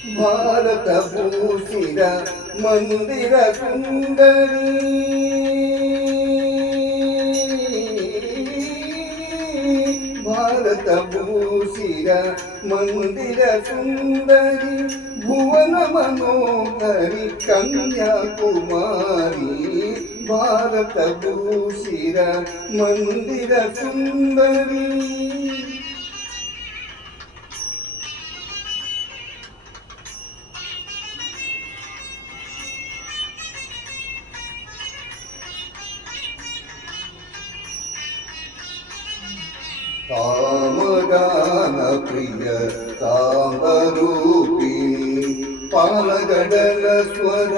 ಭಾರತ ಭೂಷಿರ ಮಂದಿರ ಸುಂದರಿ ಭಾರತ ಭೂಷಿರ ಮಂದಿರ ಸುಂದರಿ ಭುವನ ಮನೋಹರಿ ಕನ್ಯಾಕುಮಾರಿ ಭಾರತ ಭೂಷಿರ ಮಂದಿರ ಸುಂದರಿ ಕಾಮಗಾನ ಪ್ರಿಯ ಕಾಮರೂಪಿಣಿ ಪಾಲಗಡಲ ಸ್ವರ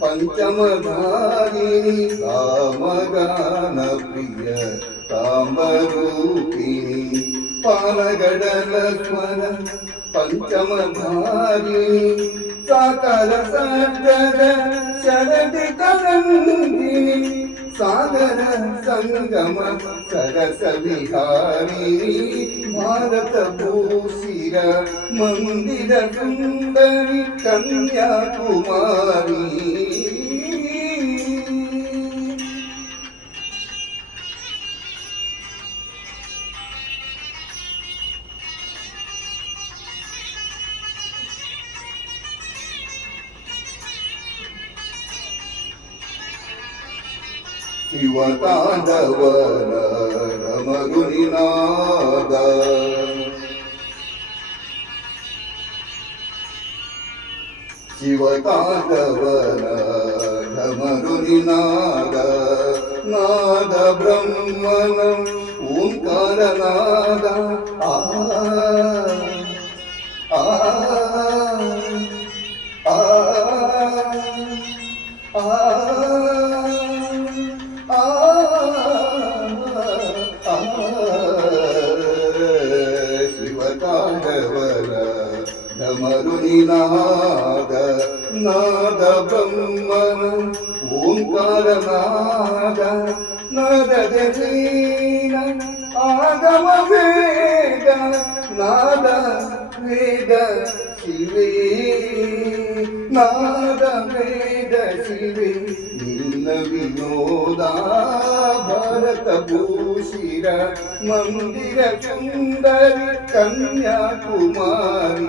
ಪಂಚಮಧಾರಿಣಿ ಕಾಮಗಾನ ಪ್ರಿಯ ಕಾಮರೂಪಿಣಿ ಪಾಲಗಡಲ ಸ್ವರ ಪಂಚಮಧಾರಿಣಿ ಸಾಕಾರ ಸಜ್ಜದ ಶರದಿ ಕಲಂಗಿಣಿ ಸಾಗರ ಸಂಗಮ ಸರಸ ವಿಹಾರಿ ಭಾರತ ಭೂಷಿರ ಮಂದಿರ ಸುಂದರಿ ಕನ್ಯಾಕುಮಾರಿ ಶಿವತಾಂಡವನ ರಮರುನಿನಾದ ಶಿವತಾಂಡವನ ರಮರುನಿನಾದ ನಾದ ಬ್ರಹ್ಮನ ಓಂಕಾರ ನಾದ ಆ ಆ ಆ ಶಿವತಾಂಡವನ ಢಮರುನಿನಾದ ನಾದ ಬ್ರಹ್ಮನ ಓಂಕಾರ ನಾದ ನಾದದೀನ ಆಗಮ ವೇದ ನಾದ ವೇದ ಶಿವೇ ನಾದ ವೇದ ಶಿವೇ ನಿನ್ನ ವಿನೋದ ಭಾರತ ಭೂಷಿರ ಮಂದಿರ ಸುಂದರಿ ಕನ್ಯಾಕುಮಾರಿ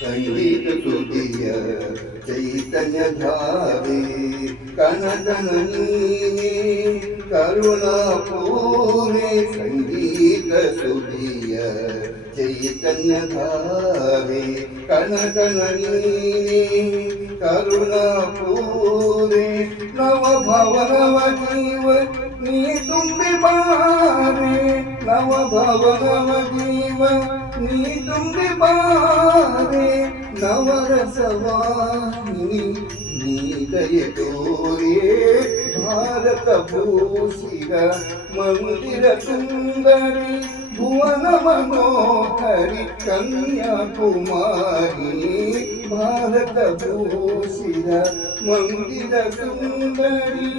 ಸಂಗೀತ ಸುದಿಯ ಚೈತನ್ಯ ಧಾರೆ ಕನಕನ ನೀನೆ ಕರುಣಾಪೂರೆ ಸಂಗೀತ ಸುದಿಯ ಚೈತನ್ಯ ಧಾರೆ ಕನಕನ ನೀನೆ ಕರುಣಾಪೂರೆ ನವ ಭವನವ ಜೀವ ನೀ ತುಂಬಿ ಬಾರೆ ನವ ಭವನವ ಜೀವ ನೀ ತುಂಬಿ ಬಾರೆ ನವರಸವಾಣಿ ನೀ ದಯ ತೋರೆ ಭಾರತ ಭೂಷಿರ ಮಂದಿರ ಸುಂದರಿ ಭುವನ ಮನೋಹರಿ ಕನ್ಯಾಕುಮಾರಿ ಭಾರತ ಭೂಷಿರ ಮಂದಿರ ಸುಂದರಿ